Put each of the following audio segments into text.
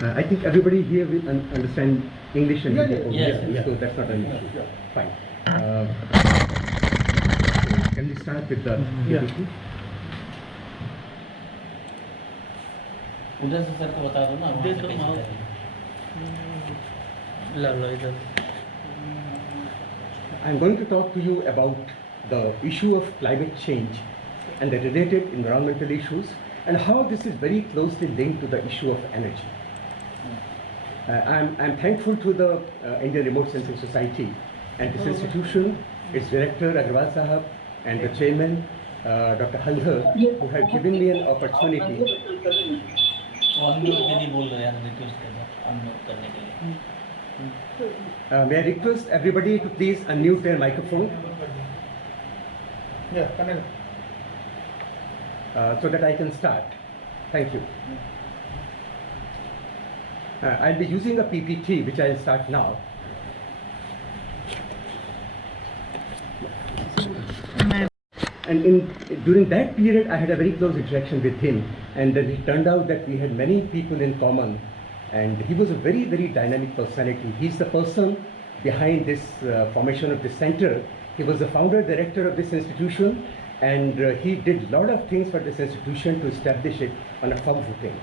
I think everybody here will understand English and Hindi. Yes. So that's not an issue. Fine. Can we start with the PPT? उधर से sir को बता दो ना वहाँ से कैसे करें। I'm going to talk to you about the issue of climate change and the related environmental issues and how this is very closely linked to the issue of energy. I'm thankful to the Indian Remote Sensing Society and this institution, its director Agarwal Sahab and the chairman Dr. Haldar, who have given me an opportunity. May I request everybody to please unmute their microphone? So that I can start. Thank you. I'll be using a PPT which I'll start now. And during that period I had a very close interaction with him, and then it turned out that we had many people in common, and he was a very, very dynamic personality. He's the person behind this formation of this center. He was the founder director of this institution, and he did a lot of things for this institution to establish it on a firm footing.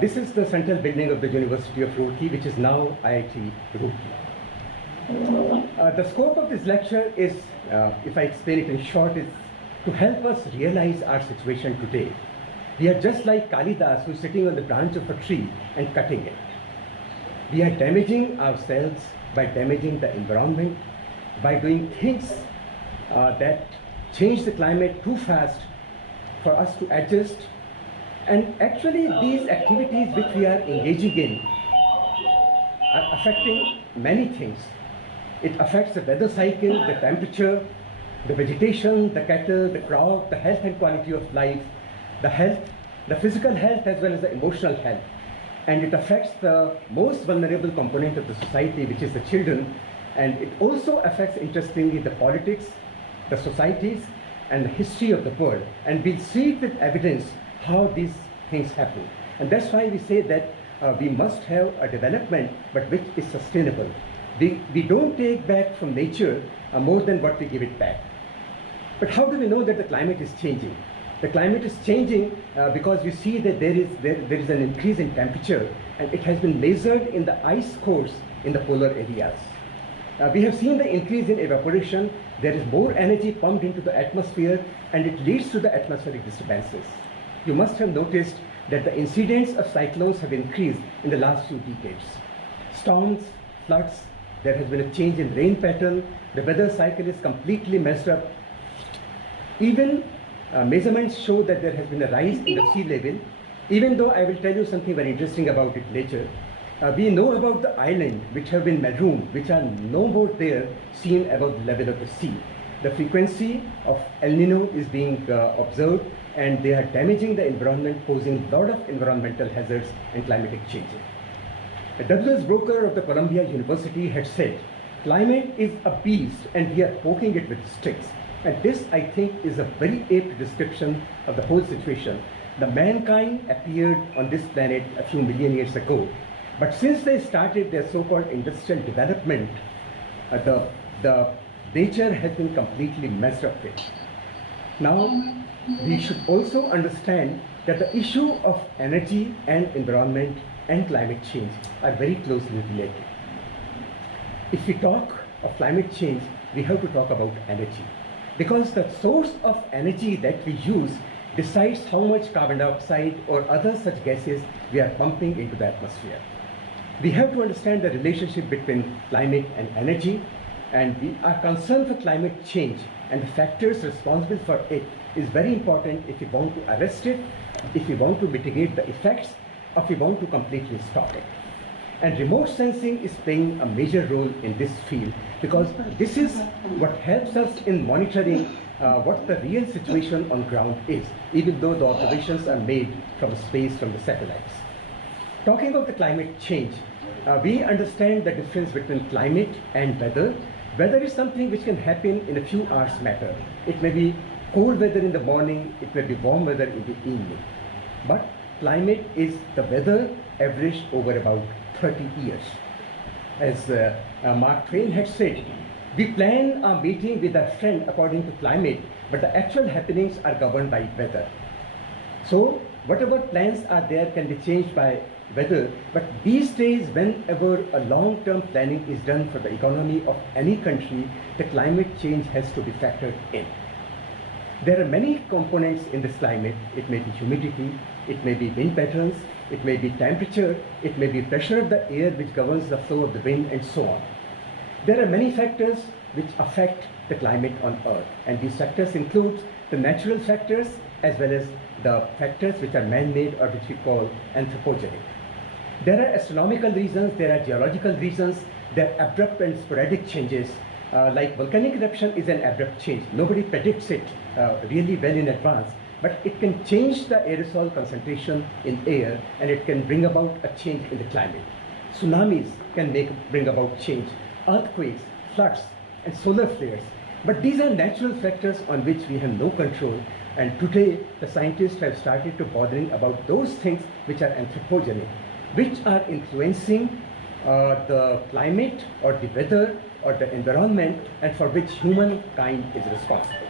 This is the central building of the University of Roorkee, which is now IIT Roorkee. The scope of this lecture is, if I explain it in short, is to help us realize our situation today. We are just like Kalidas, who is sitting on the branch of a tree and cutting it. We are damaging ourselves by damaging the environment, by doing things that change the climate too fast for us to adjust. And actually these activities which we are engaging in are affecting many things. It affects the weather cycle, the temperature, the vegetation, the cattle, the crop, the health and quality of life, the health, the physical health as well as the emotional health. And it affects the most vulnerable component of the society, which is the children. And it also affects, interestingly, the politics, the societies, and the history of the world. And we'll see with evidence how these things happen. And that's why we say that we must have a development, but which is sustainable. We don't take back from nature more than what we give it back. But how do we know that the climate is changing? The climate is changing because we see that there is an increase in temperature, and it has been measured in the ice cores in the polar areas. We have seen the increase in evaporation. There is more energy pumped into the atmosphere, and it leads to the atmospheric disturbances. You must have noticed that the incidents of cyclones have increased in the last few decades. Storms, floods, there has been a change in rain pattern, the weather cycle is completely messed up. Even measurements show that there has been a rise in the sea level, even though I will tell you something very interesting about it later. We know about the island which have been marooned, which are no more there seen above the level of the sea. The frequency of El Nino is being observed, and they are damaging the environment, posing a lot of environmental hazards and climatic changes. Douglas Broker of the Columbia University had said, climate is a beast and we are poking it with sticks. And this, I think, is a very apt description of the whole situation. The mankind appeared on this planet a few million years ago, but since they started their so-called industrial development, the nature has been completely messed up with. Now, we should also understand that the issue of energy and environment and climate change are very closely related. If we talk of climate change, we have to talk about energy, because the source of energy that we use decides how much carbon dioxide or other such gases we are pumping into the atmosphere. We have to understand the relationship between climate and energy, and we are concerned for climate change, and the factors responsible for it is very important if we want to arrest it, if we want to mitigate the effects, or if we want to completely stop it. And remote sensing is playing a major role in this field, because this is what helps us in monitoring what the real situation on ground is, even though the observations are made from space, from the satellites. Talking of the climate change, we understand the difference between climate and weather. Weather is something which can happen in a few hours matter. It may be cold weather in the morning, it may be warm weather in the evening. But climate is the weather averaged over about 30 years. As Mark Twain had said, we plan our meeting with our friend according to climate, but the actual happenings are governed by weather. So whatever plans are there can be changed by weather, but these days whenever a long-term planning is done for the economy of any country, the climate change has to be factored in. There are many components in this climate. It may be humidity, it may be wind patterns, it may be temperature, it may be pressure of the air which governs the flow of the wind, and so on. There are many factors which affect the climate on Earth, and these factors include the natural factors as well as the factors which are man-made or which we call anthropogenic. There are astronomical reasons, there are geological reasons, there are abrupt and sporadic changes. Like volcanic eruption is an abrupt change. Nobody predicts it really well in advance, but it can change the aerosol concentration in air and it can bring about a change in the climate. Tsunamis can bring about change, earthquakes, floods, and solar flares. But these are natural factors on which we have no control, and today the scientists have started to bothering about those things which are anthropogenic, which are influencing the climate or the weather or the environment, and for which humankind is responsible.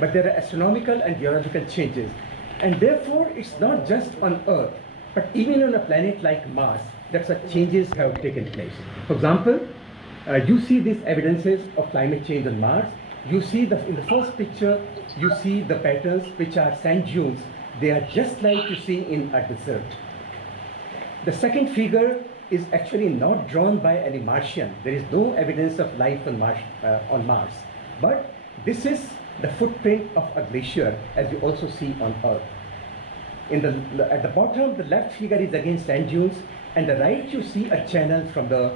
But there are astronomical and geological changes, and therefore it's not just on Earth, but even on a planet like Mars that such changes have taken place. For example, you see these evidences of climate change on Mars. You see in the first picture, you see the patterns which are sand dunes. They are just like you see in a desert. The second figure is actually not drawn by any Martian. There is no evidence of life on Mars. But this is the footprint of a glacier, as you also see on Earth. At the bottom, the left figure is again sand dunes, and the right you see a channel from the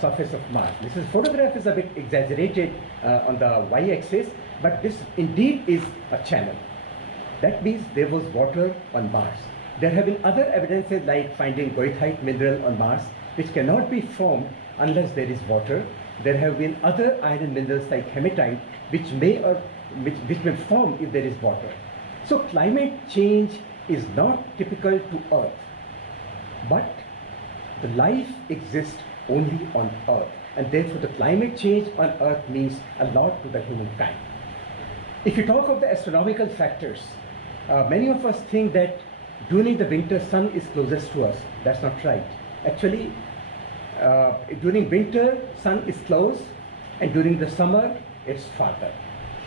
surface of Mars. This photograph is a bit exaggerated on the y-axis, but this indeed is a channel. That means there was water on Mars. There have been other evidences like finding goethite mineral on Mars, which cannot be formed unless there is water. There have been other iron minerals like hematite, which may form if there is water. So climate change is not typical to Earth, but the life exists only on Earth, and therefore the climate change on Earth means a lot to the humankind. If you talk of the astronomical factors, many of us think that during the winter sun is closest to us. That's not right. Actually, during winter sun is close, and during the summer it's farther.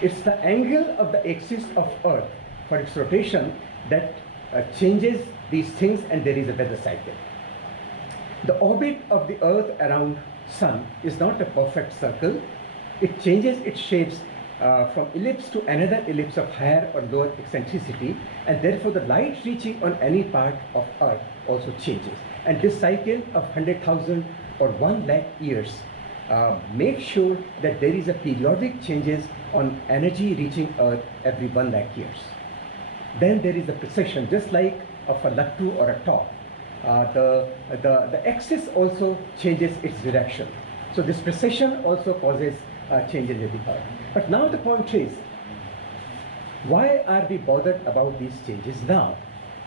It's the angle of the axis of Earth for its rotation that changes these things, and there is a weather cycle. The orbit of the Earth around Sun is not a perfect circle. It changes its shapes from ellipse to another ellipse of higher or lower eccentricity, and therefore the light reaching on any part of Earth also changes. And this cycle of 100,000 or 1 lakh years makes sure that there is a periodic changes on energy reaching Earth every 1 lakh years. Then there is a precession, just like of a lattu or a top. The axis also changes its direction. So this precession also causes changes in the Earth. But now the point is, why are we bothered about these changes now?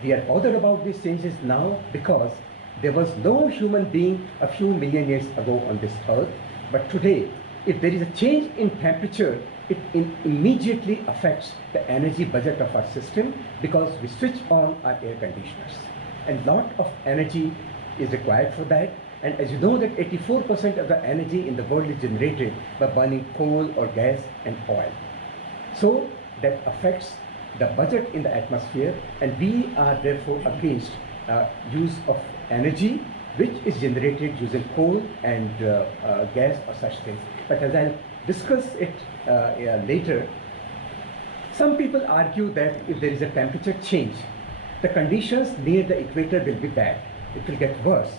We are bothered about these changes now because there was no human being a few million years ago on this Earth. But today, if there is a change in temperature, it immediately affects the energy budget of our system because we switch on our air conditioners. And a lot of energy is required for that. And as you know that 84% of the energy in the world is generated by burning coal or gas and oil. So that affects the budget in the atmosphere, and we are therefore against use of energy which is generated using coal and gas or such things. But as I'll discuss it later, some people argue that if there is a temperature change, the conditions near the equator will be bad. It will get worse.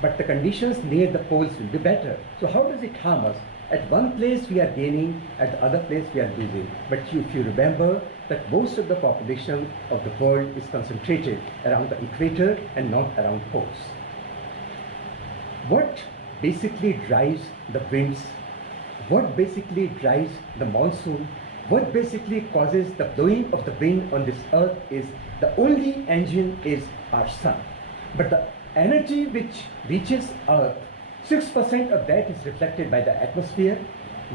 But the conditions near the poles will be better. So how does it harm us? At one place we are gaining, at the other place we are losing. But if you remember that most of the population of the world is concentrated around the equator and not around poles. What basically drives the winds? What basically drives the monsoon? What basically causes the blowing of the wind on this Earth is the only engine is our sun. But the energy which reaches Earth, 6% of that is reflected by the atmosphere,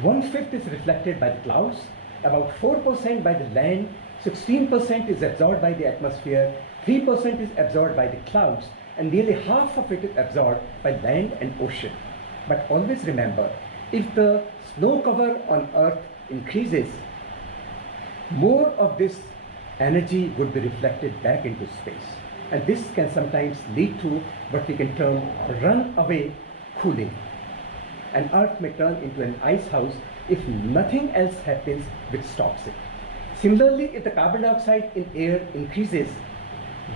1/5 is reflected by the clouds, about 4% by the land, 16% is absorbed by the atmosphere, 3% is absorbed by the clouds, and nearly half of it is absorbed by land and ocean. But always remember, if the snow cover on Earth increases, more of this energy would be reflected back into space. And this can sometimes lead to what we can term runaway cooling. And Earth may turn into an ice house if nothing else happens which stops it. Similarly, if the carbon dioxide in air increases,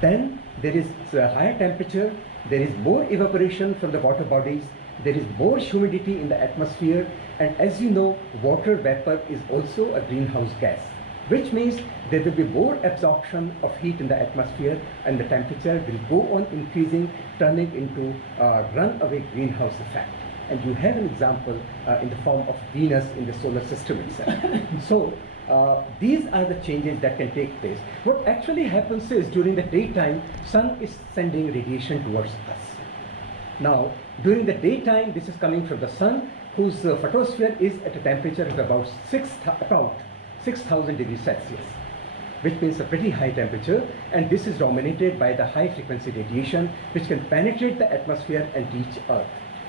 then there is a higher temperature, there is more evaporation from the water bodies, there is more humidity in the atmosphere, and as you know, water vapor is also a greenhouse gas, which means there will be more absorption of heat in the atmosphere, and the temperature will go on increasing, turning into a runaway greenhouse effect. And you have an example in the form of Venus in the solar system itself. So these are the changes that can take place. What actually happens is during the daytime, sun is sending radiation towards us. Now, during the daytime, this is coming from the sun, whose photosphere is at a temperature of about 6,000 degrees Celsius, which means a pretty high temperature, and this is dominated by the high frequency radiation, which can penetrate the atmosphere and reach Earth.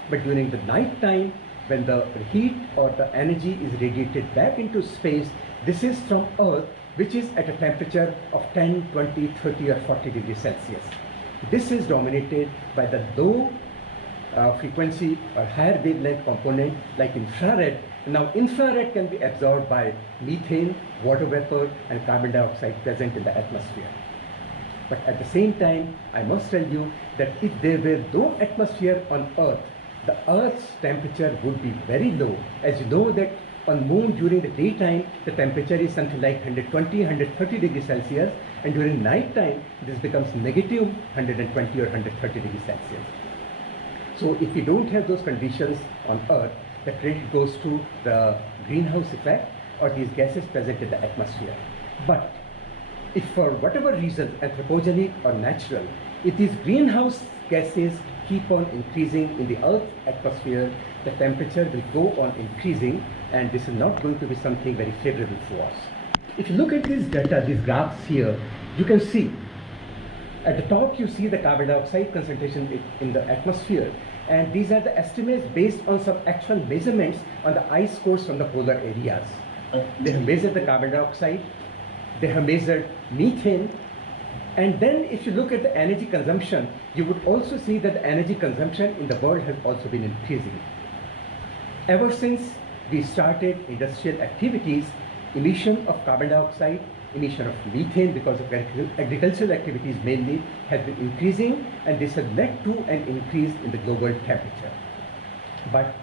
But during the night time, when the heat or the energy is radiated back into space, this is from Earth, which is at a temperature of 10, 20, 30 or 40 degrees Celsius. This is dominated by the low frequency or higher wavelength component like infrared. Now infrared can be absorbed by methane, water vapor and carbon dioxide present in the atmosphere. But at the same time, I must tell you that if there were no atmosphere on Earth, the Earth's temperature would be very low. As you know that on Moon during the daytime, the temperature is something like 120, 130 degrees Celsius, and during night time, this becomes negative 120 or 130 degrees Celsius. So if we don't have those conditions on Earth, the credit goes to the greenhouse effect or these gases present in the atmosphere. But if for whatever reason, anthropogenic or natural, if these greenhouse gases keep on increasing in the Earth's atmosphere, the temperature will go on increasing, and this is not going to be something very favorable for us. If you look at this data, these graphs here, you can see at the top you see the carbon dioxide concentration in the atmosphere, and these are the estimates based on some actual measurements on the ice cores from the polar areas. They have measured the carbon dioxide, they have measured methane, and then if you look at the energy consumption, you would also see that the energy consumption in the world has also been increasing. Ever since we started industrial activities, emission of carbon dioxide, emission of methane because of agricultural activities mainly has been increasing, and this has led to an increase in the global temperature. But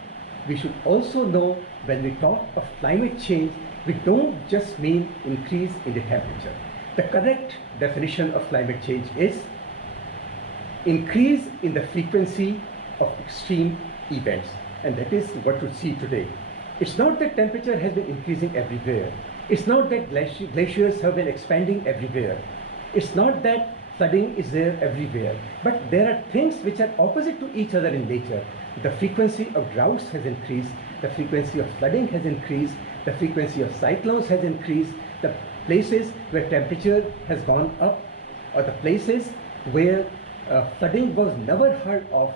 we should also know when we talk of climate change, we don't just mean increase in the temperature. The correct definition of climate change is increase in the frequency of extreme events, and that is what we see today. It's not that temperature has been increasing everywhere. It's not that glaciers have been expanding everywhere. It's not that flooding is there everywhere. But there are things which are opposite to each other in nature. The frequency of droughts has increased, the frequency of flooding has increased, the frequency of cyclones has increased, the places where temperature has gone up, or the places where flooding was never heard of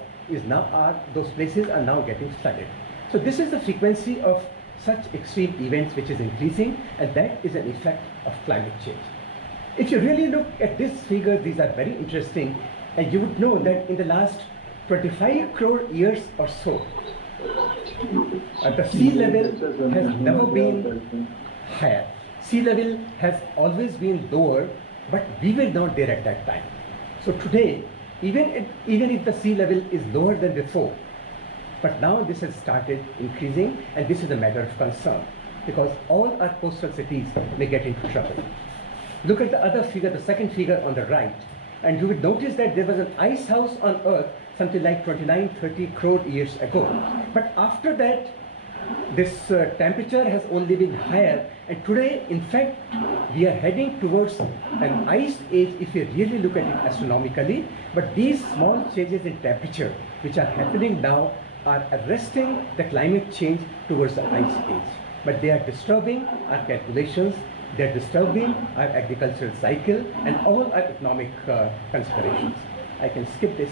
those places are now getting flooded. So this is the frequency of such extreme events which is increasing, and that is an effect of climate change. If you really look at this figure, these are very interesting, and you would know that in the last 25 crore years or so, the sea level has never been higher. Sea level has always been lower, but we were not there at that time. So today, even if the sea level is lower than before, but now this has started increasing, and this is a matter of concern because all our coastal cities may get into trouble. Look at the other figure, the second figure on the right, and you would notice that there was an ice house on Earth something like 29-30 crore years ago. But after that, this temperature has only been higher, and today, in fact, we are heading towards an ice age if you really look at it astronomically. But these small changes in temperature which are happening now are arresting the climate change towards the ice age. But they are disturbing our calculations, they are disturbing our agricultural cycle and all our economic considerations. I can skip this.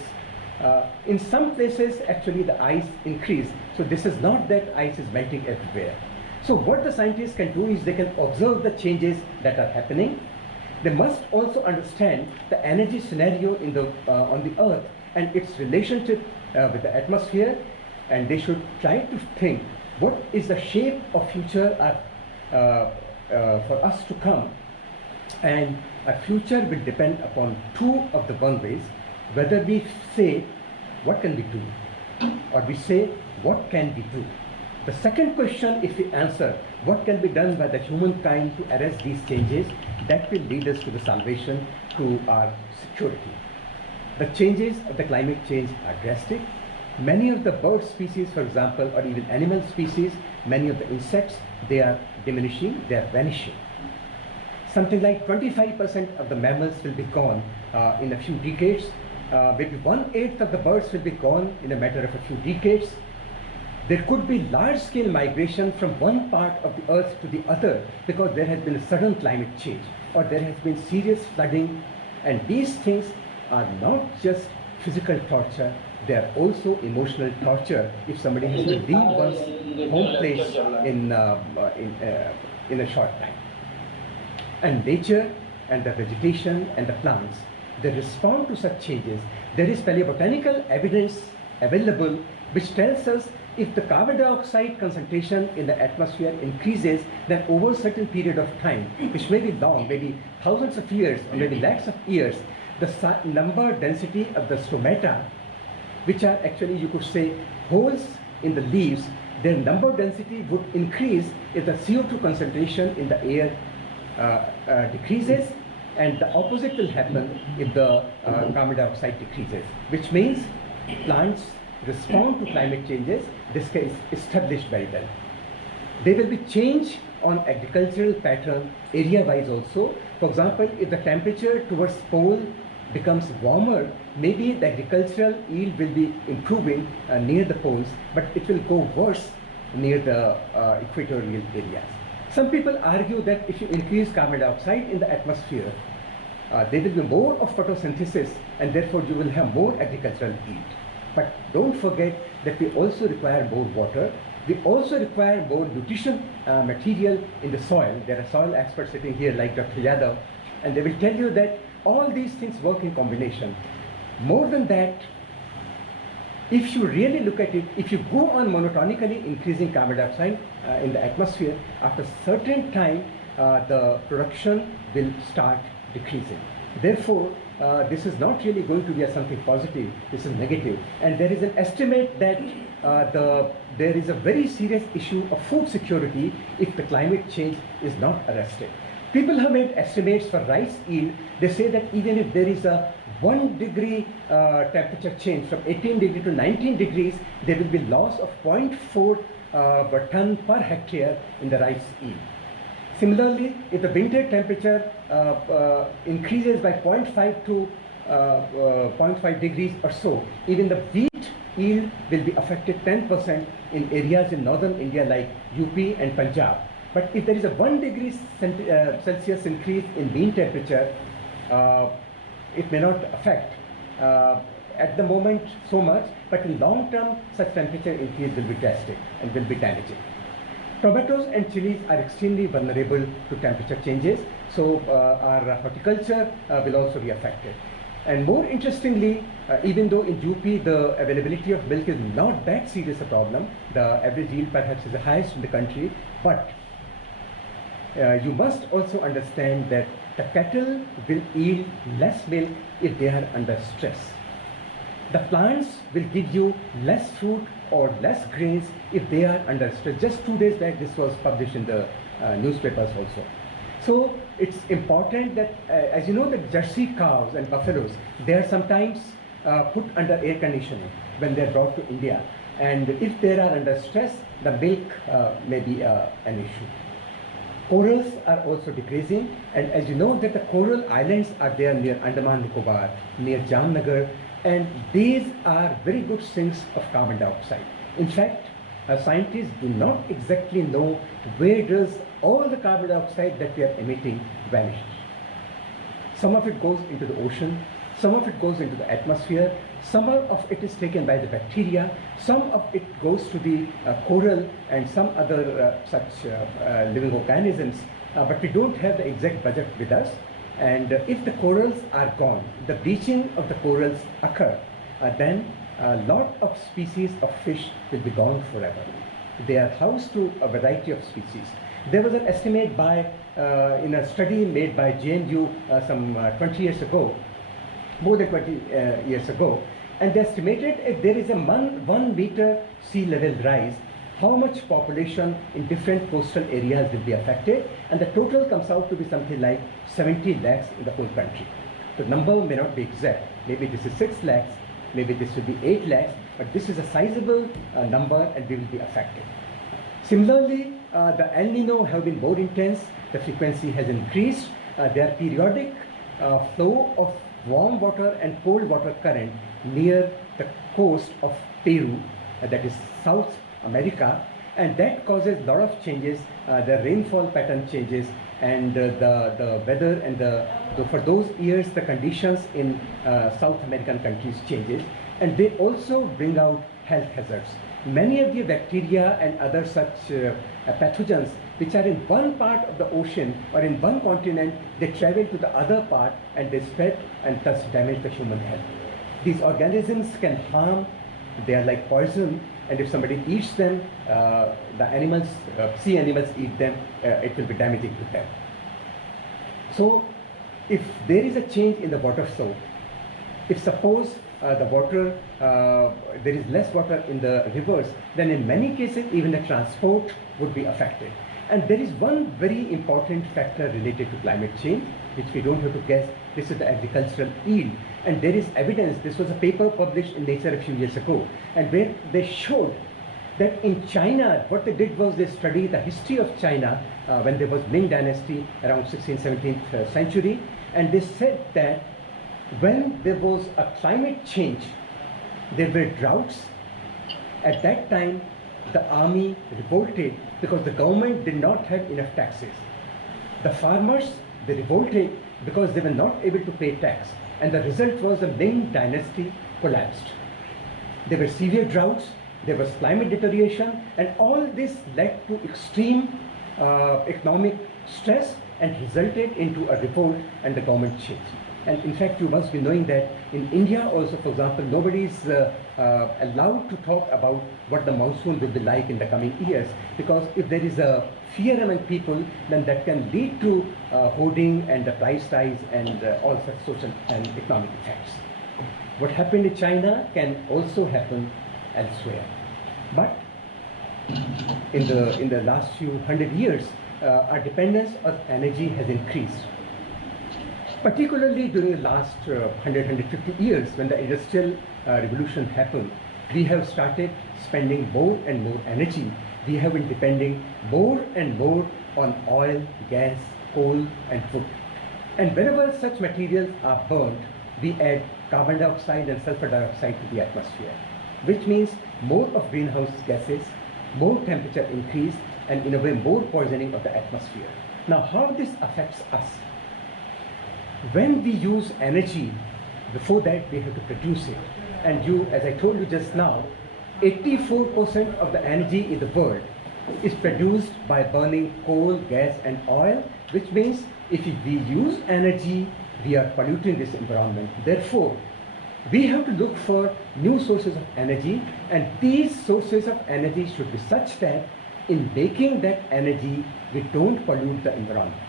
In some places, actually, the ice increased. So this is not that ice is melting everywhere. So what the scientists can do is they can observe the changes that are happening. They must also understand the energy scenario in on the Earth and its relationship with the atmosphere. And they should try to think what is the shape of future for us to come. And our future will depend upon two of the one ways. Whether we say, what can we do? Or we say, what can we do? The second question, if we answer, what can be done by the humankind to arrest these changes, that will lead us to the salvation, to our security. The changes of the climate change are drastic. Many of the bird species, for example, or even animal species, many of the insects, they are diminishing, they are vanishing. Something like 25% of the mammals will be gone in a few decades. Maybe 1/8 of the birds will be gone in a matter of a few decades. There could be large-scale migration from one part of the earth to the other because there has been a sudden climate change or there has been serious flooding. And these things are not just physical torture, they are also emotional torture if somebody has to leave one's home place in a short time. And nature and the vegetation and the plants, they respond to such changes. There is paleobotanical evidence available which tells us if the carbon dioxide concentration in the atmosphere increases, then over a certain period of time, which may be long, maybe thousands of years, or maybe lakhs of years, the number density of the stomata, which are actually, you could say, holes in the leaves, their number density would increase if the CO2 concentration in the air decreases, and the opposite will happen if the carbon dioxide decreases, which means plants respond to climate changes. This is established very well. There will be change on agricultural pattern area-wise also. For example, if the temperature towards pole becomes warmer, maybe the agricultural yield will be improving near the poles, but it will go worse near the equatorial areas. Some people argue that if you increase carbon dioxide in the atmosphere, there will be more of photosynthesis and therefore you will have more agricultural yield. But don't forget that we also require more water. We also require more nutrition material in the soil. There are soil experts sitting here like Dr. Yadav, and they will tell you that all these things work in combination. More than that, if you really look at it, if you go on monotonically increasing carbon dioxide in the atmosphere, after a certain time, the production will start decreasing. Therefore, this is not really going to be something positive, this is negative. And there is an estimate that there is a very serious issue of food security if the climate change is not arrested. People have made estimates for rice yield. They say that even if there is a 1 degree temperature change from 18 degrees to 19 degrees, there will be loss of 0.4 per ton per hectare in the rice yield. Similarly, if the winter temperature increases by 0.5 to 0.5 degrees or so, even the wheat yield will be affected 10% in areas in northern India like UP and Punjab. But if there is a 1 degree Celsius increase in mean temperature, it may not affect at the moment so much, but in long term, such temperature increase will be drastic and will be damaging. Tomatoes and chilies are extremely vulnerable to temperature changes, so our horticulture will also be affected. And more interestingly, even though in UP the availability of milk is not that serious a problem, the average yield perhaps is the highest in the country, but you must also understand that the cattle will yield less milk if they are under stress. The plants will give you less fruit or less grains if they are under stress. Just 2 days back, this was published in the newspapers also. So it's important that, as you know, that Jersey cows and buffaloes, they are sometimes put under air conditioning when they are brought to India. And if they are under stress, the milk may be an issue. Corals are also decreasing, and as you know that the coral islands are there near Andaman Nicobar, near Jamnagar, and these are very good sinks of carbon dioxide. In fact, scientists do not exactly know where does all the carbon dioxide that we are emitting vanish. Some of it goes into the ocean, some of it goes into the atmosphere, some of it is taken by the bacteria, some of it goes to the coral and some other such living organisms, but we don't have the exact budget with us. And if the corals are gone, the bleaching of the corals occur, then a lot of species of fish will be gone forever. They are housed to a variety of species. There was an estimate by, in a study made by JNU some 20 years ago, more than 20 years ago, and they estimated if there is a 1 meter sea level rise, how much population in different coastal areas will be affected, and the total comes out to be something like 70 lakhs in the whole country. The number may not be exact, maybe this is 6 lakhs, maybe this will be 8 lakhs, but this is a sizable number and we will be affected. Similarly, the El Nino have been more intense, the frequency has increased, there are periodic flow of warm water and cold water current near the coast of Peru, that is South America, and that causes a lot of changes, the rainfall pattern changes, and the weather and for those years the conditions in South American countries changes, and they also bring out health hazards. Many of the bacteria and other such pathogens which are in one part of the ocean or in one continent, they travel to the other part and they spread and thus damage the human health. These organisms can harm, they are like poison, and if somebody eats them, the animals, sea animals eat them, it will be damaging to them. So if there is a change in the water flow, if suppose the water, there is less water in the rivers, then in many cases even the transport would be affected. And there is one very important factor related to climate change, which we don't have to guess. This is the agricultural yield. And there is evidence, this was a paper published in Nature a few years ago, and where they showed that in China, what they did was they studied the history of China when there was Ming Dynasty around 16th, 17th century, and they said that when there was a climate change, there were droughts. At that time, the army revolted because the government did not have enough taxes. The farmers, they revolted because they were not able to pay tax, and the result was the Ming Dynasty collapsed. There were severe droughts, there was climate deterioration, and all this led to extreme economic stress and resulted into a revolt and the government changed. And in fact, you must be knowing that in India also, for example, nobody is allowed to talk about what the monsoon will be like in the coming years, because if there is a fear among people, then that can lead to hoarding and the price rise and all such social and economic effects. What happened in China can also happen elsewhere. But in the last few 100 years, our dependence on energy has increased. Particularly during the last 100-150 years, when the industrial revolution happened, we have started spending more and more energy. We have been depending more and more on oil, gas, coal, and wood. And whenever such materials are burnt, we add carbon dioxide and sulfur dioxide to the atmosphere, which means more of greenhouse gases, more temperature increase, and in a way more poisoning of the atmosphere. Now, how this affects us? When we use energy, before that we have to produce it. And you, as I told you just now, 84% of the energy in the world is produced by burning coal, gas, and oil, which means if we use energy, we are polluting this environment. Therefore, we have to look for new sources of energy, and these sources of energy should be such that in making that energy, we don't pollute the environment.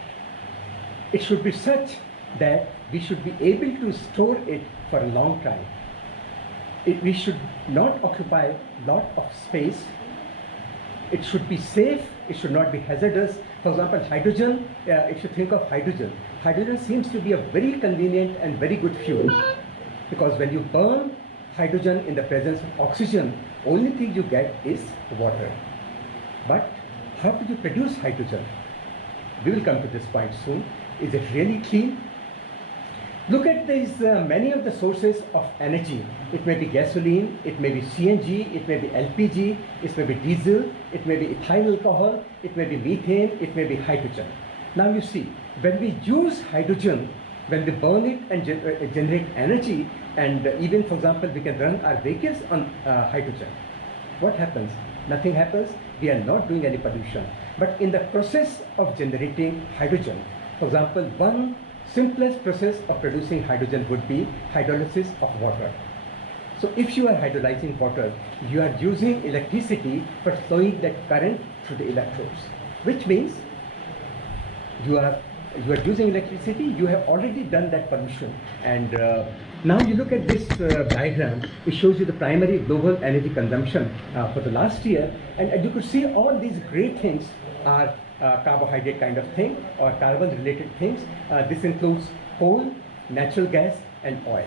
It should be such that we should be able to store it for a long time. We should not occupy a lot of space. It should be safe, it should not be hazardous. For example, hydrogen, if you think of hydrogen, hydrogen seems to be a very convenient and very good fuel, because when you burn hydrogen in the presence of oxygen, only thing you get is water. But how do you produce hydrogen? we will come to this point soon. Is it really clean? Look at these many of the sources of energy. It may be gasoline, it may be CNG, it may be LPG, it may be diesel, it may be ethyl alcohol, it may be methane, it may be hydrogen. Now you see, when we use hydrogen, when we burn it and generate energy, and even for example, we can run our vehicles on hydrogen. What happens? Nothing happens. We are not doing any pollution. But in the process of generating hydrogen, for example, one simplest process of producing hydrogen would be hydrolysis of water. So if you are hydrolyzing water, you are using electricity for flowing that current through the electrodes, which means you are using electricity, you have already done that pollution. And now you look at this diagram, it shows you the primary global energy consumption for the last year, and you could see all these great things are carbohydrate kind of thing or carbon related things. This includes coal, natural gas and oil.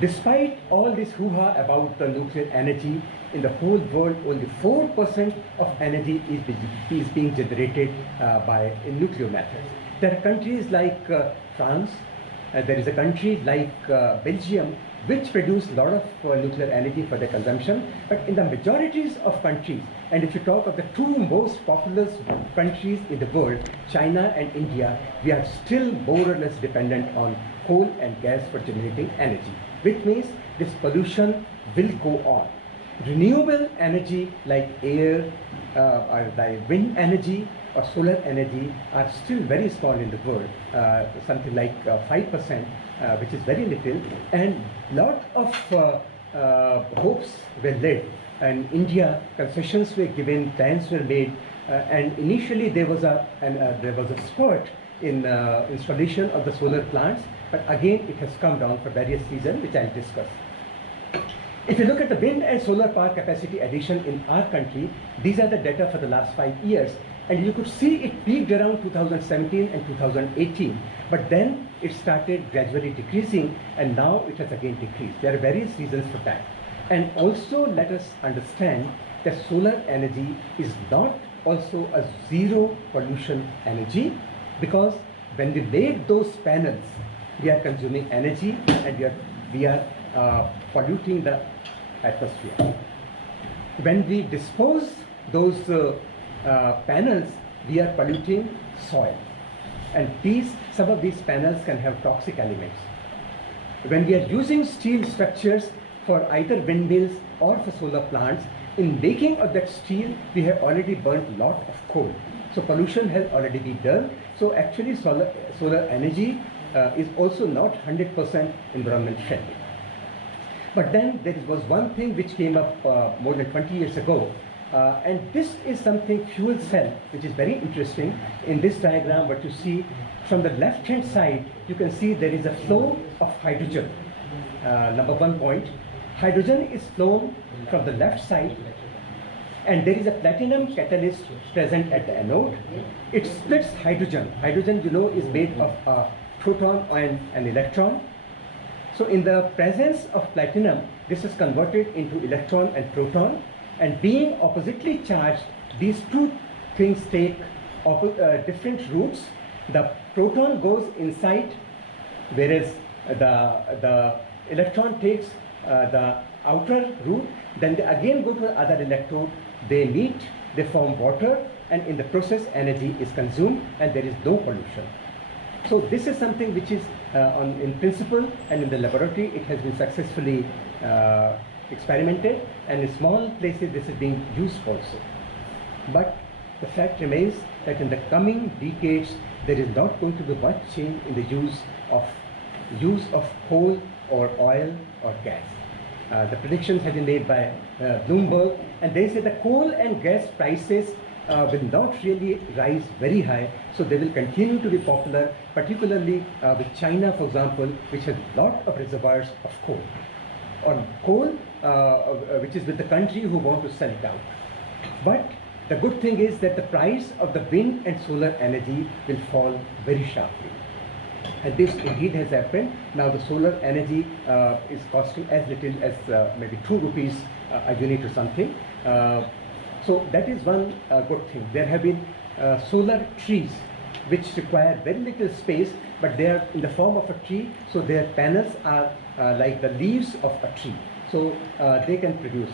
Despite all this hoo-ha about the nuclear energy, in the whole world only 4% of energy is being generated by nuclear methods. There are countries like France, there is a country like Belgium which produce a lot of nuclear energy for their consumption, but in the majorities of countries, and if you talk of the two most populous countries in the world, China and India, we are still more or less dependent on coal and gas for generating energy, which means this pollution will go on. Renewable energy like air or like wind energy or solar energy are still very small in the world, something like 5%, which is very little, and lot of hopes were laid. And India, concessions were given, plans were made, and initially there was a spurt in installation of the solar plants, but again it has come down for various reasons, which I'll discuss. If you look at the wind and solar power capacity addition in our country, these are the data for the last 5 years. And you could see it peaked around 2017 and 2018, but then it started gradually decreasing, and now it has again decreased. There are various reasons for that. And also let us understand that solar energy is not also a zero pollution energy, because when we make those panels, we are consuming energy and we are polluting the atmosphere. When we dispose those panels, we are polluting soil, and some of these panels can have toxic elements. When we are using steel structures for either windmills or for solar plants, in making of that steel, we have already burnt a lot of coal. So pollution has already been done. So actually solar energy is also not 100% environment friendly. But then there was one thing which came up more than 20 years ago, and this is something fuel cell, which is very interesting. In this diagram, what you see from the left hand side, you can see there is a flow of hydrogen. Number 1 point, hydrogen is flown from the left side, and there is a platinum catalyst present at the anode. It splits hydrogen. Hydrogen, you know, is made of a proton and an electron. So in the presence of platinum, this is converted into electron and proton, and being oppositely charged, these two things take different routes. The proton goes inside, whereas the electron takes the outer route. Then they again go to the other electrode, they meet, they form water, and in the process energy is consumed and there is no pollution. So this is something which is in principle, and in the laboratory it has been successfully experimented, and in small places this is being used also. But the fact remains that in the coming decades there is not going to be much change in the use of coal or oil or gas. The predictions have been made by Bloomberg, and they say the coal and gas prices will not really rise very high, so they will continue to be popular, particularly with China, for example, which has a lot of reservoirs of coal. On coal, which is with the country who want to sell it out. But the good thing is that the price of the wind and solar energy will fall very sharply. And this indeed has happened. Now the solar energy is costing as little as maybe 2 rupees a unit or something. So that is one good thing. There have been solar trees which require very little space, but they are in the form of a tree, so their panels are like the leaves of a tree. So they can produce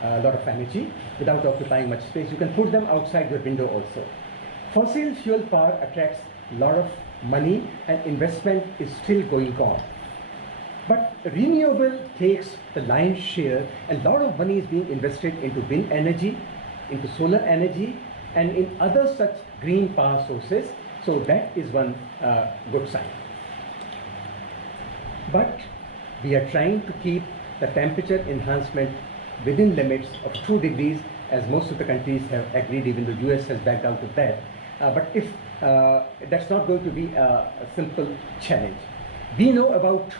a lot of energy without occupying much space. You can put them outside your window also. Fossil fuel power attracts a lot of money and investment is still going on. But renewable takes the lion's share, and a lot of money is being invested into wind energy, into solar energy, and in other such green power sources. So that is one good sign. But we are trying to keep the temperature enhancement within limits of 2 degrees, as most of the countries have agreed, even the US has backed out of that. But if that's not going to be a simple challenge. We know about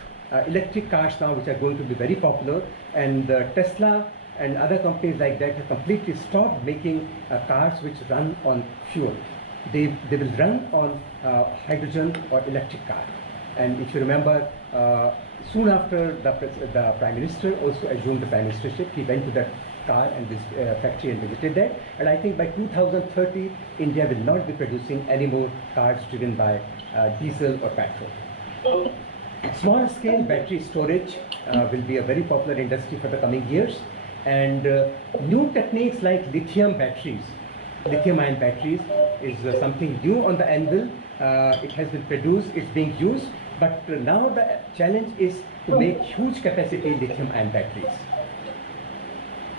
electric cars now, which are going to be very popular, and Tesla and other companies like that have completely stopped making cars which run on fuel. They will run on hydrogen or electric car. And if you remember, soon after the Prime Minister also assumed the Prime Ministership, he went to that car and this factory and visited that. And I think by 2030, India will not be producing any more cars driven by diesel or petrol. Small scale battery storage will be a very popular industry for the coming years. And new techniques like lithium batteries, lithium-ion batteries is something new on the anvil. It has been produced, it's being used, but now the challenge is to make huge capacity lithium-ion batteries.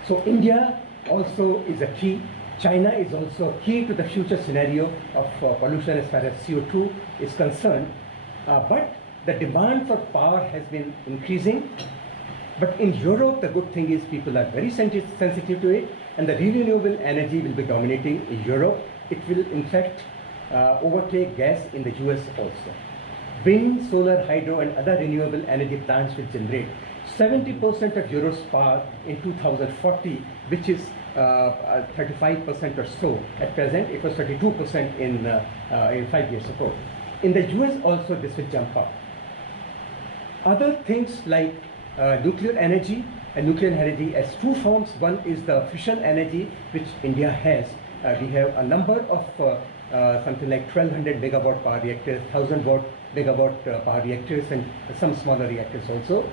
So India also is a key. China is also a key to the future scenario of pollution as far as CO2 is concerned. But the demand for power has been increasing. But in Europe, the good thing is people are very sensitive to it, and the renewable energy will be dominating in Europe. It will, in fact, overtake gas in the US also. Wind, solar, hydro, and other renewable energy plants will generate 70% of Europe's power in 2040, which is 35% or so. At present, it was 32% in 5 years ago. In the US also, this will jump up. Other things like nuclear energy and nuclear energy as two forms. One is the fission energy, which India has. We have a number of something like 1200 megawatt power reactors, 1000 megawatt power reactors, and some smaller reactors also.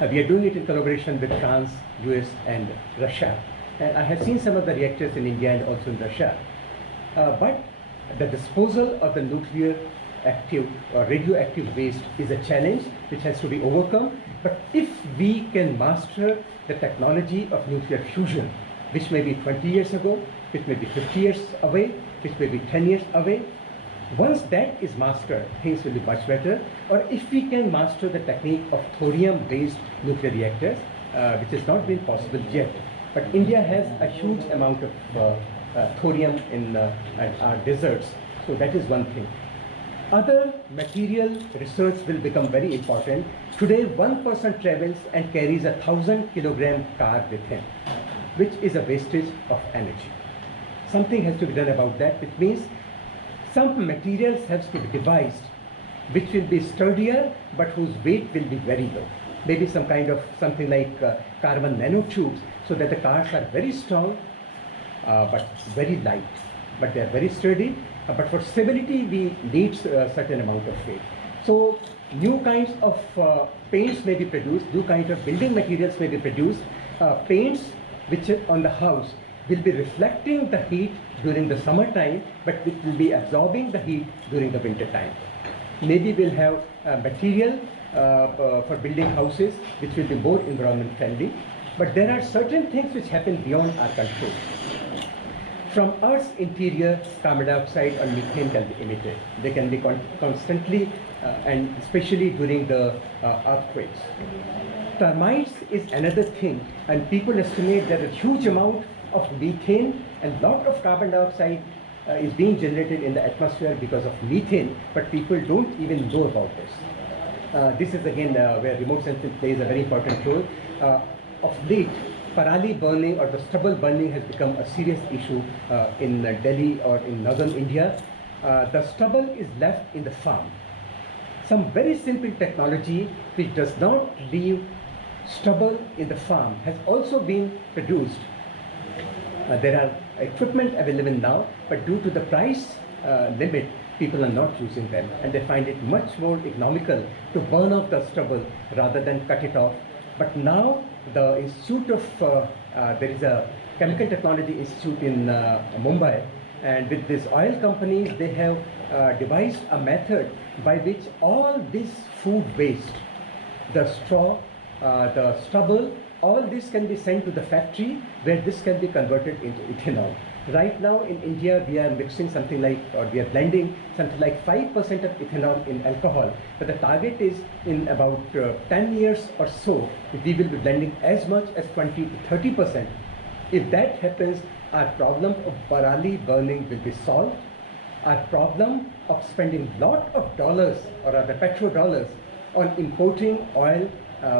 We are doing it in collaboration with France, US, and Russia. And I have seen some of the reactors in India and also in Russia. But the disposal of the nuclear active or radioactive waste is a challenge which has to be overcome. But if we can master the technology of nuclear fusion, which may be 20 years ago, which may be 50 years away, which may be 10 years away, once that is mastered, things will be much better. Or if we can master the technique of thorium-based nuclear reactors, which has not been possible yet, but India has a huge amount of thorium in our deserts, so that is one thing. Other material research will become very important. Today, one person travels and carries a 1,000-kilogram car with him, which is a wastage of energy. Something has to be done about that, which means some materials have to be devised which will be sturdier but whose weight will be very low. Maybe some kind of something like carbon nanotubes, so that the cars are very strong but very light, but they are very sturdy. But for stability, we need a certain amount of weight. So new kinds of paints may be produced, new kinds of building materials may be produced. Paints which are on the house will be reflecting the heat during the summertime, but it will be absorbing the heat during the winter time. Maybe we'll have material for building houses which will be more environment friendly. But there are certain things which happen beyond our control. From Earth's interior, carbon dioxide or methane can be emitted. They can be constantly and especially during the earthquakes. Termites is another thing, and people estimate that a huge amount of methane and lot of carbon dioxide is being generated in the atmosphere because of methane, but people don't even know about this. This is again where remote sensing plays a very important role. Of late, parali burning or the stubble burning has become a serious issue in Delhi or in northern India. The stubble is left in the farm. Some very simple technology which does not leave stubble in the farm has also been produced. There are equipment available now, but due to the price limit, people are not using them, and they find it much more economical to burn off the stubble rather than cut it off. But now the Institute of, there is a Chemical Technology Institute in Mumbai, and with these oil companies, they have devised a method by which all this food waste, the straw, the stubble, all this can be sent to the factory where this can be converted into ethanol. Right now in India, we are mixing something like, or we are blending something like 5% of ethanol in alcohol. But the target is in about 10 years or so, we will be blending as much as 20 to 30%. If that happens, our problem of barley burning will be solved. Our problem of spending lot of dollars, or rather petrodollars, on importing oil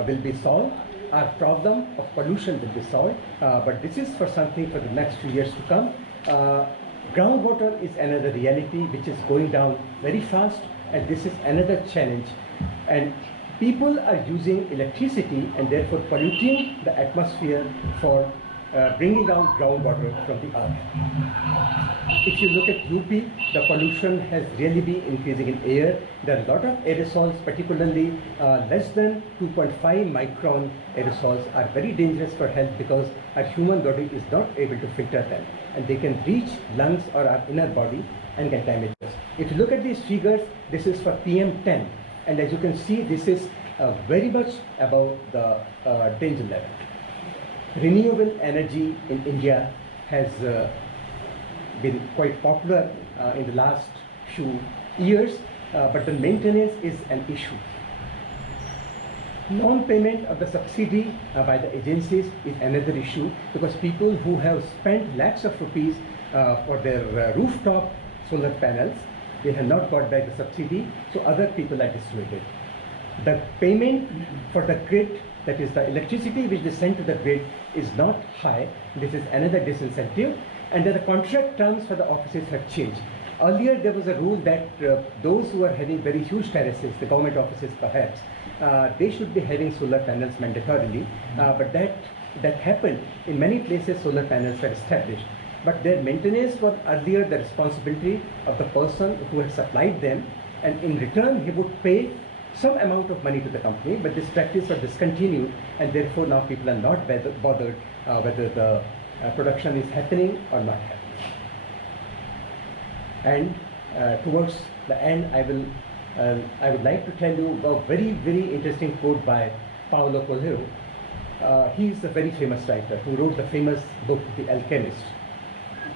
will be solved. Our problem of pollution will be solved, but this is for something for the next few years to come. Groundwater is another reality which is going down very fast, and this is another challenge. And people are using electricity and therefore polluting the atmosphere for bringing down groundwater from the earth. If you look at UP, the pollution has really been increasing in air. There are a lot of aerosols, particularly less than 2.5 micron aerosols are very dangerous for health because our human body is not able to filter them, and they can reach lungs or our inner body and can damage us. If you look at these figures, this is for PM10, and as you can see, this is very much above the danger level. Renewable energy in India has been quite popular in the last few years, but the maintenance is an issue. Non-payment of the subsidy by the agencies is another issue, because people who have spent lakhs of rupees for their rooftop solar panels, they have not got back the subsidy, so other people are dissuaded. The payment for the grid, that is the electricity which they send to the grid, is not high. This is another disincentive. And then the contract terms for the offices have changed. Earlier there was a rule that those who are having very huge terraces, the government offices perhaps, they should be having solar panels mandatorily, but that happened. In many places solar panels were established, but their maintenance was earlier the responsibility of the person who had supplied them, and in return he would pay some amount of money to the company, but this practice was discontinued, and therefore now people are not bothered whether the production is happening or not happening. And towards the end, I would like to tell you a very, very interesting quote by Paulo Coelho. He is a very famous writer who wrote the famous book, The Alchemist.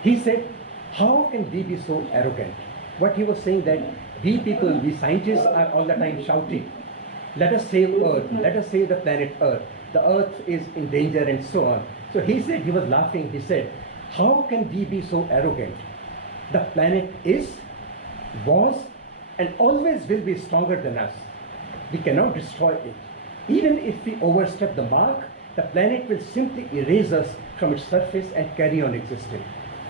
He said, "How can we be so arrogant?" What he was saying that we people, we scientists are all the time shouting, let us save Earth, let us save the planet Earth, the Earth is in danger and so on. So he said, he was laughing, he said, how can we be so arrogant? The planet is, was, and always will be stronger than us. We cannot destroy it. Even if we overstep the mark, the planet will simply erase us from its surface and carry on existing.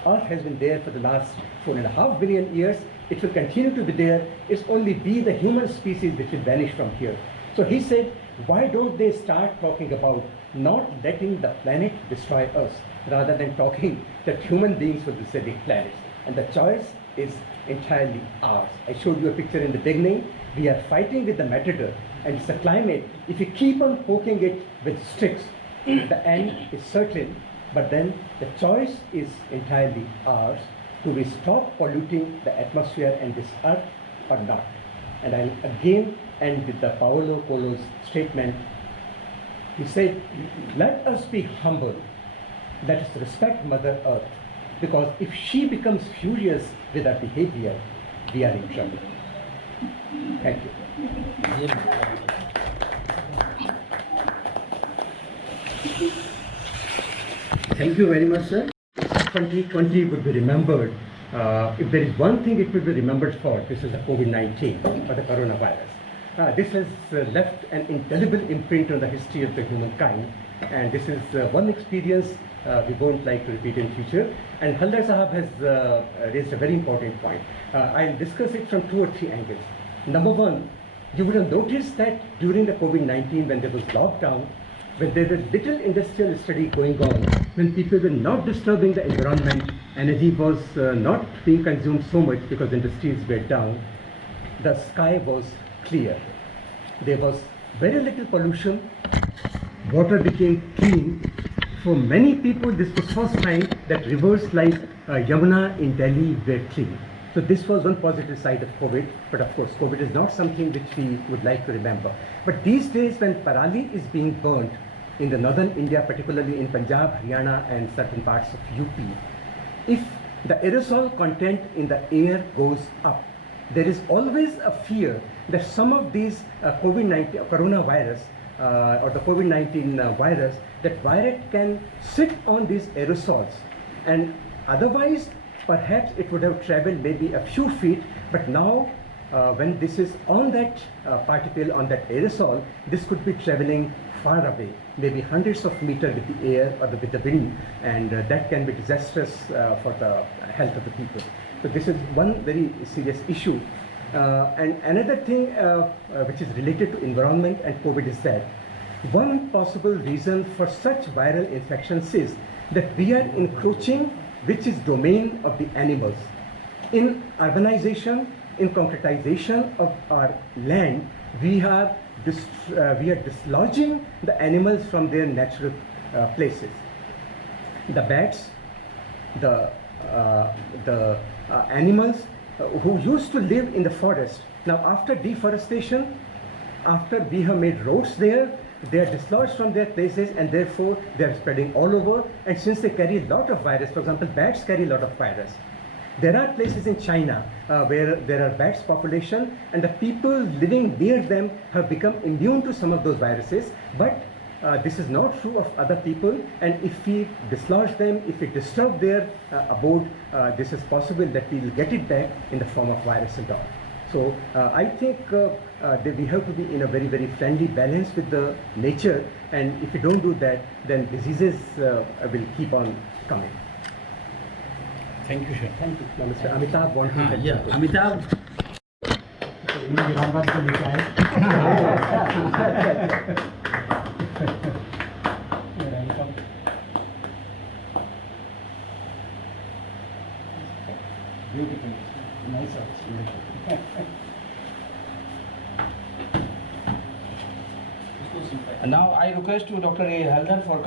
Earth has been there for the last 4.5 billion years. It will continue to be there. It's only we, the human species, which will vanish from here. So he said, why don't they start talking about not letting the planet destroy us, rather than talking that human beings will be saving planets. And the choice is entirely ours. I showed you a picture in the beginning. We are fighting with the matador, and it's a climate. If you keep on poking it with sticks, the end is certain. But then the choice is entirely ours. Do we stop polluting the atmosphere and this earth or not? And I'll again end with the Paulo Coelho's statement. He said, let us be humble. Let us respect Mother Earth. Because if she becomes furious with our behavior, we are in trouble. Thank you. Thank you very much, sir. 2020 would be remembered. If there is one thing it will be remembered for, this is the COVID-19 or the coronavirus. This has left an indelible imprint on the history of the humankind, and this is one experience we won't like to repeat in future. And Haldar Sahab has raised a very important point. I'll discuss it from 2 or 3 angles. Number one, you would have noticed that during the COVID-19, when there was lockdown, when there was little industrial study going on, when people were not disturbing the environment, energy was not being consumed so much because industries were down, the sky was clear. There was very little pollution, water became clean. For many people, this was first time that rivers like Yamuna in Delhi were clean. So this was one positive side of COVID, but of course COVID is not something which we would like to remember. But these days when parali is being burnt in the northern India, particularly in Punjab, Haryana and certain parts of UP, if the aerosol content in the air goes up, there is always a fear that some of these COVID-19 coronavirus or the COVID-19 virus, that virus can sit on these aerosols, and otherwise perhaps it would have traveled maybe a few feet, but now when this is on that particle, on that aerosol, this could be traveling far away, maybe hundreds of meters with the air or with the wind, and that can be disastrous for the health of the people. So this is one very serious issue. And another thing which is related to environment and COVID is that one possible reason for such viral infections is that we are encroaching which is domain of the animals. In urbanization, in concretization of our land, we are dislodging the animals from their natural places. The bats, the animals who used to live in the forest, now after deforestation, after we have made roads there, they are dislodged from their places and therefore they are spreading all over, and since they carry a lot of virus, for example bats carry a lot of virus. There are places in China where there are bats population and the people living near them have become immune to some of those viruses, but this is not true of other people, and if we dislodge them, if we disturb their abode, this is possible that we will get it back in the form of virus and all. So I think that we have to be in a very, very friendly balance with the nature, and if we don't do that, then diseases will keep on coming. Thank you, sir. Thank you. Now, Mr. Amitabh wants to Yeah, Amitabh. Beautiful. Nice. Now I request to Dr. A. Haldar for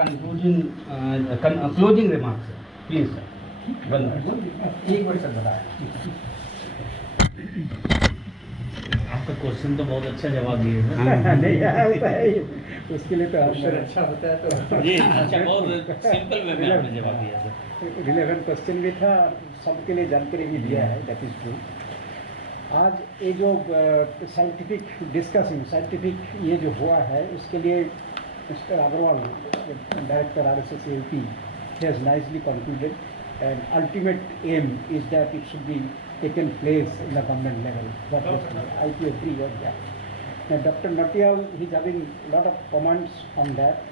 closing remarks. Please, sir. एक word sir बताया. आपका question तो बहुत अच्छा जवाब दिए हैं। नहीं होता है, उसके लिए तो आंसर अच्छा होता है तो जी अच्छा, बहुत सिंपल वे में आपने जवाब दिया सर। रिलेवेंट क्वेश्चन भी था, सबके लिए जानकारी भी दिया है, दैट इज ट्रू। आज ये जो साइंटिफिक डिस्कशन, साइंटिफिक ये जो हुआ है, उसके लिए mister Agarwal, director RSS UP, he has nicely concluded, and ultimate aim is that it should be taken place in the government level. That was I agree with that. Now Dr. Natiyal, he's having a lot of comments on that,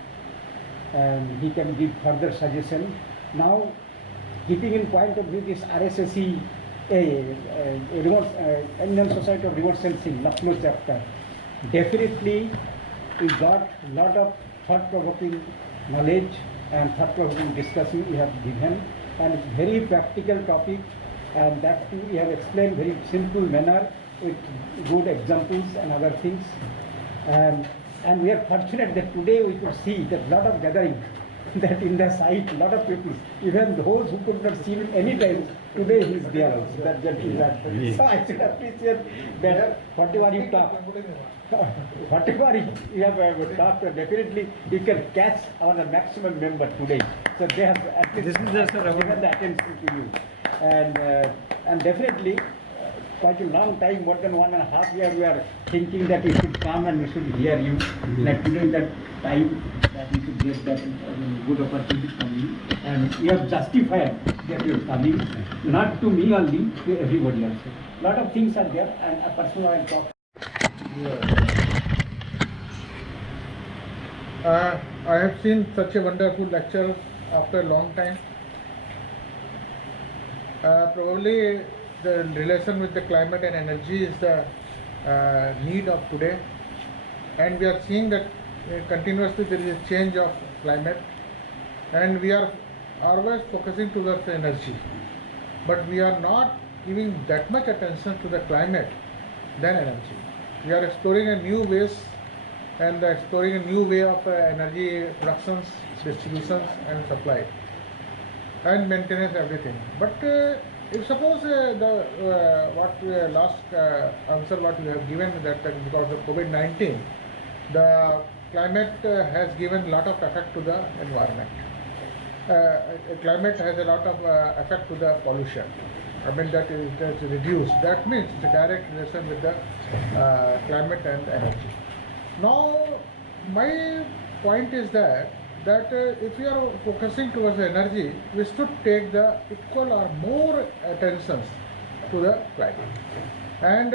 and he can give further suggestion. Now, keeping in point of view this RSSE, Indian Society of Remote Sensing, Lucknow chapter, definitely we got a lot of thought-provoking knowledge and thought-provoking discussion we have given, and it's very practical topic, and that too we have explained very simple manner with good examples and other things, and we are fortunate that today we could see that lot of gathering, that in the site lot of people, even those who could not see him any time, today he is there also, that gentleman. So I should appreciate that whatever you talk, whatever you have talked, definitely you can catch our maximum member today. So they have at least given the attention to you, and definitely quite a long time, more than 1.5 years, we are thinking that we should come and we should hear you. Like today, that time that we should get that good opportunity from you, and you have justified that you are coming, not to me only, to everybody also. Lot of things are there, and a person will talk. I have seen such a wonderful lecture after a long time. Probably the relation with the climate and energy is the need of today, and we are seeing that continuously there is a change of climate, and we are always focusing towards energy, but we are not giving that much attention to the climate than energy. We are exploring a new ways and exploring a new way of energy productions, distributions and supply and maintenance, everything. But if suppose last answer what you have given, that because of COVID-19, the climate has given lot of effect to the environment. Climate has a lot of effect to the pollution. I mean that is reduced. That means it's a direct relation with the climate and energy. Now, my point is that if we are focusing towards energy, we should take the equal or more attention to the climate. And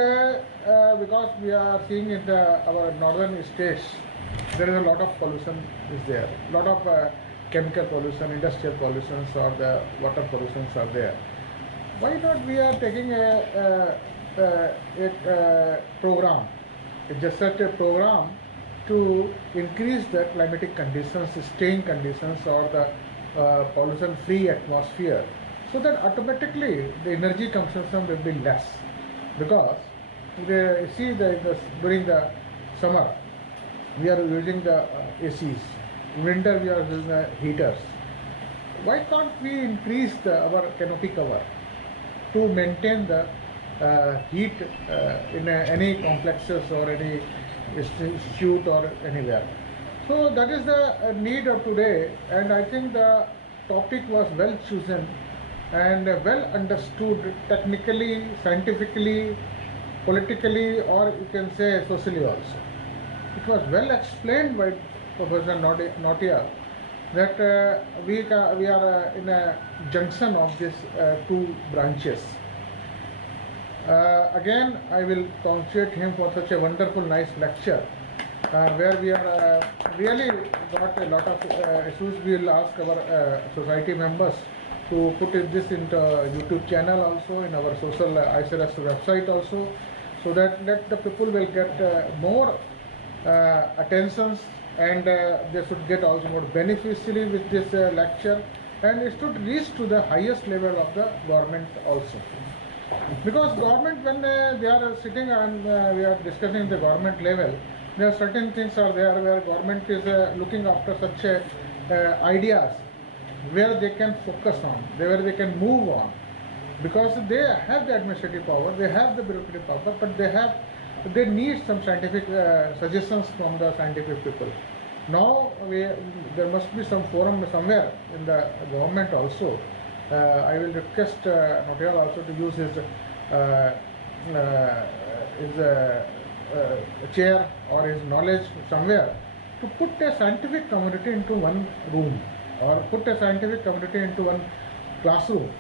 because we are seeing in our northern states, there is a lot of pollution is there. A lot of chemical pollution, industrial pollutions, or the water pollutions are there. Why not we are taking a program, just such a program to increase the climatic conditions, staying conditions, or the pollution-free atmosphere, so that automatically the energy consumption will be less. Because during the summer we are using the ACs, winter we are using the heaters. Why can't we increase our canopy cover to maintain the heat in any complexes or any institute or anywhere? So that is the need of today, and I think the topic was well chosen and well understood technically, scientifically, politically, or you can say socially also. It was well explained by Professor Nautiyal that we are in a junction of these two branches. Again, I will congratulate him for such a wonderful, nice lecture, where we are really got a lot of issues. We will ask our society members to put this into YouTube channel also, in our social ICRS website also, so that the people will get more attentions, and they should get also more beneficially with this lecture, and it should reach to the highest level of the government also. Because government, when they are sitting and we are discussing the government level, there are certain things are there where government is looking after such ideas where they can focus on, where they can move on, because they have the administrative power, they have the bureaucratic power, but they need some scientific suggestions from the scientific people. Now there must be some forum somewhere in the government also. I will request Nautiyal also to use his chair or his knowledge somewhere to put a scientific community into one room, or put a scientific community into one classroom,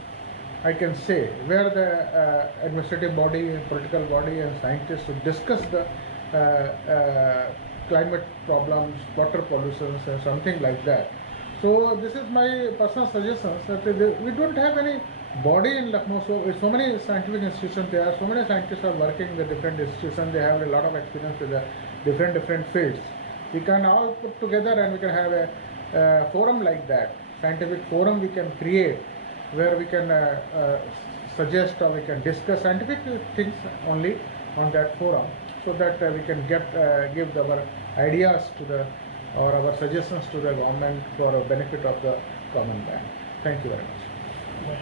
I can say, where the administrative body, political body and scientists should discuss the climate problems, water pollutions and something like that. So this is my personal suggestion, that we don't have any body in Lucknow, so many scientific institutions there, so many scientists are working in the different institutions, they have a lot of experience with the different fields. We can all put together and we can have a forum like that, scientific forum we can create, where we can suggest or we can discuss scientific things only on that forum, so that we can give our ideas to or our suggestions to the government for the benefit of the common man. Thank you very much.